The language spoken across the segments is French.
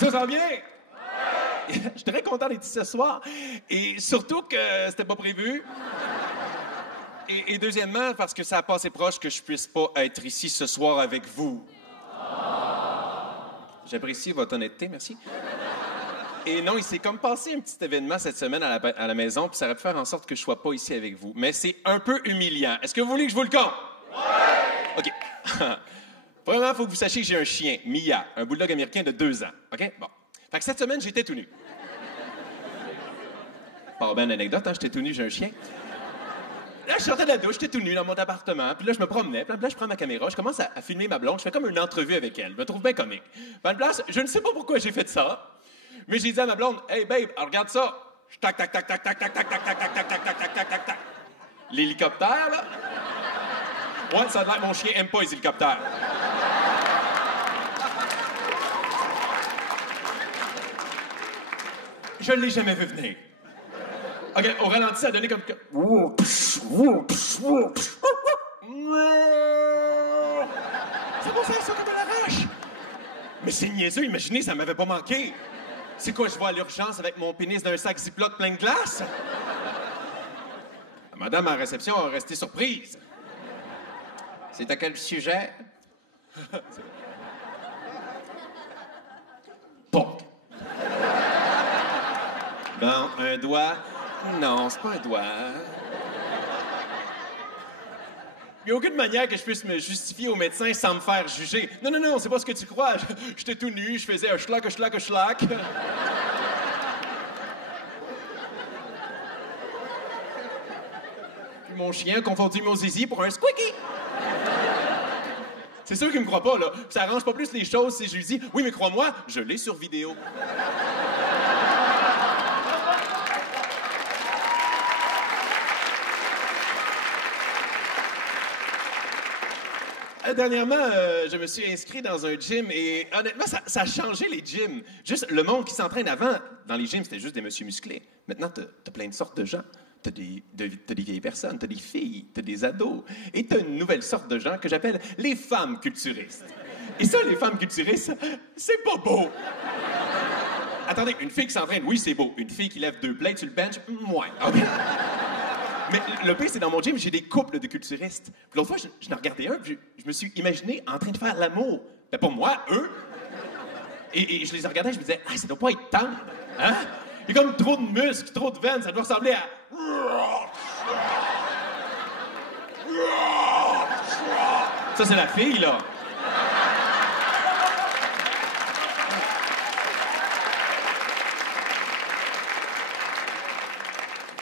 Ça s'en vient? Je suis très content d'être ici ce soir. Et surtout que c'était pas prévu. Et deuxièmement, parce que ça a passé proche que je puisse pas être ici ce soir avec vous. J'apprécie votre honnêteté, merci. Et non, il s'est comme passé un petit événement cette semaine à la maison, puis ça aurait pu faire en sorte que je sois pas ici avec vous. Mais c'est un peu humiliant. Est-ce que vous voulez que je vous le conte? Oui! OK. Premièrement, il faut que vous sachiez que j'ai un chien, Mia, un bulldog américain de 2 ans. OK? Bon. Fait que cette semaine, j'étais tout nu. Pas bien d'anecdote, hein? J'étais tout nu, j'ai un chien. Là, je sortais de la douche, j'étais tout nu dans mon appartement, puis là, je me promenais, puis là, je prends ma caméra, je commence à filmer ma blonde, je fais comme une entrevue avec elle. Je me trouve bien comique. Puis à une place, je ne sais pas pourquoi j'ai fait ça, mais j'ai dit à ma blonde, « Hey, babe, regarde ça! » Tac, tac, tac, tac, tac, tac, tac, tac, tac, tac, tac, tac, tac, tac, tac, tac, tac. L'hélicoptère, là? Ouais, ça a l'air, mon chien aime pas les hélicoptères. Je l'ai jamais vu venir. OK, au ralenti, ça a donné comme... C'est pour faire ça comme à l'arrache. Mais c'est niaiseux, imaginez, ça m'avait pas manqué. C'est quoi, je vais à l'urgence avec mon pénis d'un sac Ziploc plein de glace? Madame à la réception a resté surprise. C'est à quel sujet? Bon. Bon, un doigt. Non, c'est pas un doigt. Il n'y a aucune manière que je puisse me justifier au médecin sans me faire juger. Non, non, non, c'est pas ce que tu crois. J'étais tout nu, je faisais un schlac, un schlac, un schlac. Puis mon chien a confondu mon zizi pour un squeaky. C'est sûr qu'il me croit pas, là. Ça arrange pas plus les choses si je lui dis « Oui, mais crois-moi, je l'ai sur vidéo. » Dernièrement, je me suis inscrit dans un gym et honnêtement, ça a changé les gyms. Juste le monde qui s'entraîne avant, dans les gyms, c'était juste des messieurs musclés. Maintenant, t'as plein de sortes de gens. T'as des vieilles personnes, t'as des filles, t'as des ados. Et t'as une nouvelle sorte de gens que j'appelle les femmes culturistes. Et ça, les femmes culturistes, c'est pas beau. Attendez, une fille qui s'entraîne, oui, c'est beau. Une fille qui lève 2 plates sur le bench, moins. Okay. Mais le pire, c'est dans mon gym, j'ai des couples de culturistes. Puis l'autre fois, je n'en regardais un, puis je me suis imaginé en train de faire l'amour. Ben, pas moi, eux. Et je les regardais, je me disais, ah, ça doit pas être tendre. Hein? Il y a comme trop de muscles, trop de veines, ça doit ressembler à. Ça, c'est la fille, là.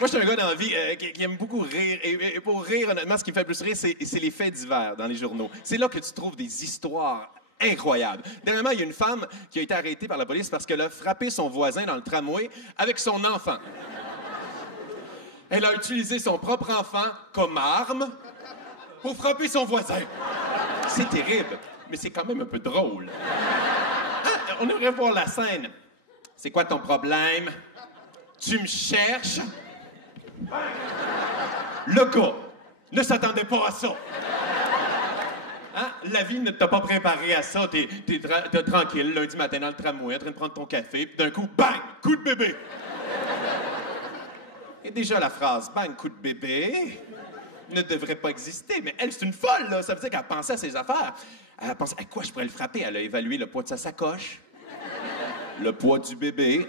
Moi, je suis un gars dans la vie qui aime beaucoup rire. Et pour rire, honnêtement, ce qui me fait le plus rire, c'est les faits divers dans les journaux. C'est là que tu trouves des histoires incroyables. Dernièrement, il y a une femme qui a été arrêtée par la police parce qu'elle a frappé son voisin dans le tramway avec son enfant. Elle a utilisé son propre enfant comme arme pour frapper son voisin. C'est terrible, mais c'est quand même un peu drôle. Ah, on aimerait voir la scène. C'est quoi ton problème? Tu me cherches? Le gars ne s'attendait pas à ça. Hein? La vie ne t'a pas préparé à ça. T'es tranquille, lundi matin dans le tramway, en train de prendre ton café, puis d'un coup, bang, coup de bébé. Et déjà, la phrase « bang, coup de bébé » ne devrait pas exister. Mais elle, c'est une folle, là. Ça veut dire qu'elle pensait à ses affaires. Elle pensait à quoi je pourrais le frapper. Elle a évalué le poids de sa sacoche, le poids du bébé.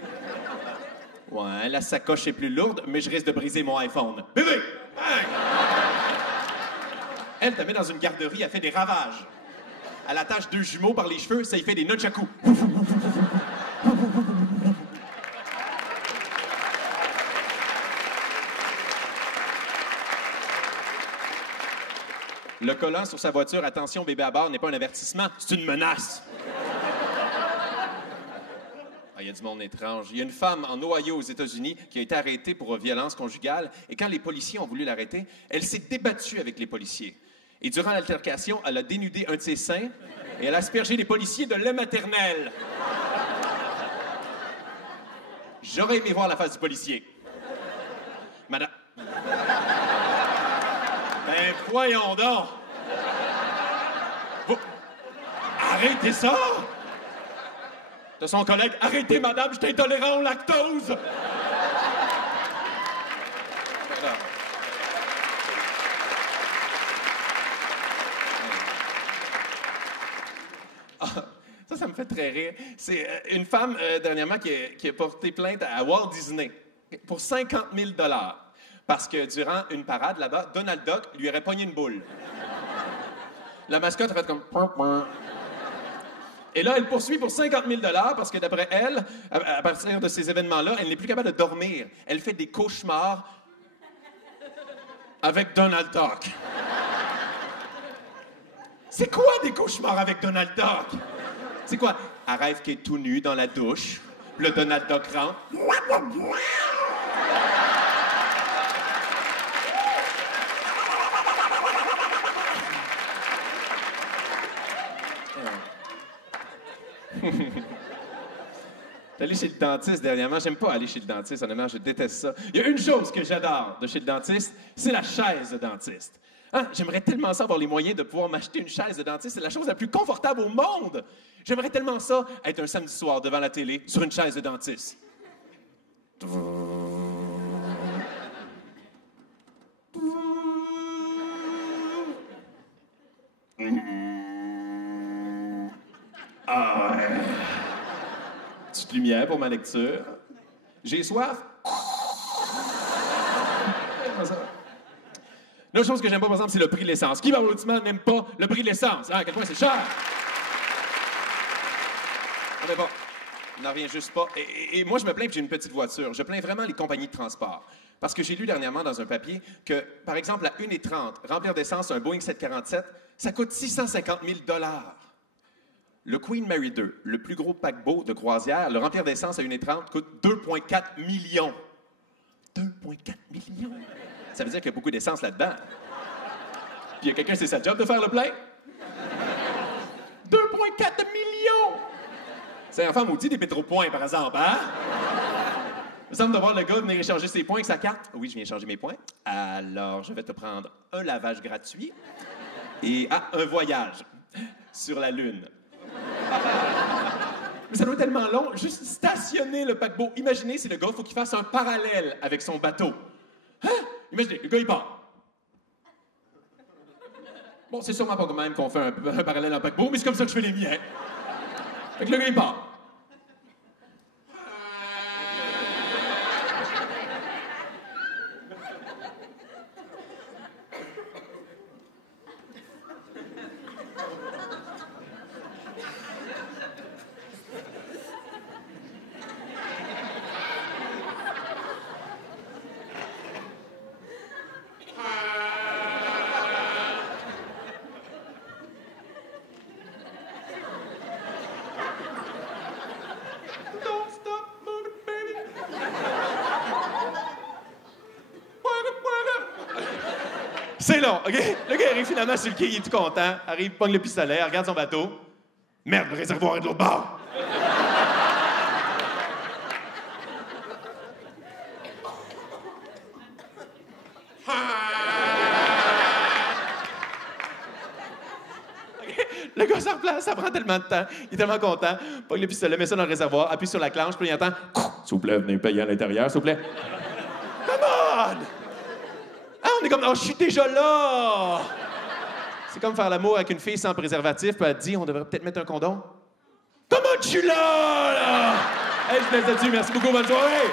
Ouais, la sacoche est plus lourde, mais je risque de briser mon iPhone. Bébé! Bang! Elle te met dans une garderie, elle fait des ravages. Elle attache 2 jumeaux par les cheveux, ça y fait des nunchakus. Le collant sur sa voiture, attention bébé à bord, n'est pas un avertissement, c'est une menace. Il y a du monde étrange. Il y a une femme en Ohio, aux États-Unis, qui a été arrêtée pour violence conjugale. Et quand les policiers ont voulu l'arrêter, elle s'est débattue avec les policiers. Et durant l'altercation, elle a dénudé un de ses seins et elle a aspergé les policiers de lait maternel. J'aurais aimé voir la face du policier. Madame... Ben, voyons donc! Arrêtez ça! De son collègue, arrêtez, madame, je suis intolérant au lactose! Ça me fait très rire. C'est une femme, dernièrement, qui a porté plainte à Walt Disney pour 50 000 $ parce que durant une parade là-bas, Donald Duck lui aurait pogné une boule. La mascotte a fait comme... Et là, elle poursuit pour 50 000 $ parce que d'après elle, à partir de ces événements-là, elle n'est plus capable de dormir. Elle fait des cauchemars avec Donald Duck. C'est quoi des cauchemars avec Donald Duck? C'est quoi? Elle rêve qu'elle est tout nu dans la douche. Le Donald Duck rentre. T'es allé chez le dentiste dernièrement. J'aime pas aller chez le dentiste, honnêtement, je déteste ça. Il y a une chose que j'adore de chez le dentiste, c'est la chaise de dentiste. Hein? J'aimerais tellement ça avoir les moyens de pouvoir m'acheter une chaise de dentiste. C'est la chose la plus confortable au monde. J'aimerais tellement ça être un samedi soir devant la télé sur une chaise de dentiste. Ah ouais. Petite lumière pour ma lecture. J'ai soif. L'autre chose que j'aime pas, par exemple, c'est le prix de l'essence. Qui, malheureusement, n'aime pas le prix de l'essence? Hein? À quel point c'est cher? Mais bon, on n'en revient juste pas. Et moi, je me plains que j'ai une petite voiture. Je plains vraiment les compagnies de transport. Parce que j'ai lu dernièrement dans un papier que, par exemple, à 1,30 $, remplir d'essence un Boeing 747, ça coûte 650 000 $. Le Queen Mary 2, le plus gros paquebot de croisière, le remplir d'essence à 1,30 $ coûte 2,4 millions. 2,4 millions? Ça veut dire qu'il y a beaucoup d'essence là-dedans. Puis il y a quelqu'un, c'est sa job de faire le plein? 2,4 millions! C'est un enfant maudit des pétropoints, par exemple, hein? Il me semble de voir le gars venir échanger ses points avec sa carte. Oui, je viens changer mes points. Alors, je vais te prendre un lavage gratuit et un voyage sur la Lune. Mais ça doit être tellement long, juste stationner le paquebot. Imaginez si le gars, il faut qu'il fasse un parallèle avec son bateau. Hein? Imaginez, le gars, il part. Bon, c'est sûrement pas quand même qu'on fait un parallèle en paquebot, mais c'est comme ça que je fais les miens. Fait que le gars, il part. C'est long, OK? Le gars arrive finalement sur le quai, il est tout content. Arrive, pogne le pistolet, regarde son bateau. Merde, le réservoir est de l'autre bord. Le gars se replace, ça prend tellement de temps. Il est tellement content. Pogne le pistolet, met ça dans le réservoir, appuie sur la clenche, puis il entend « S'il vous plaît, venez payer à l'intérieur, s'il vous plaît. » Come on! Ah, on est comme « Oh, je suis déjà là! » C'est comme faire l'amour avec une fille sans préservatif, puis elle te dit « On devrait peut-être mettre un condom. » Comment je suis là? Hey, je te laisse là-dessus. Merci beaucoup, bonne soirée!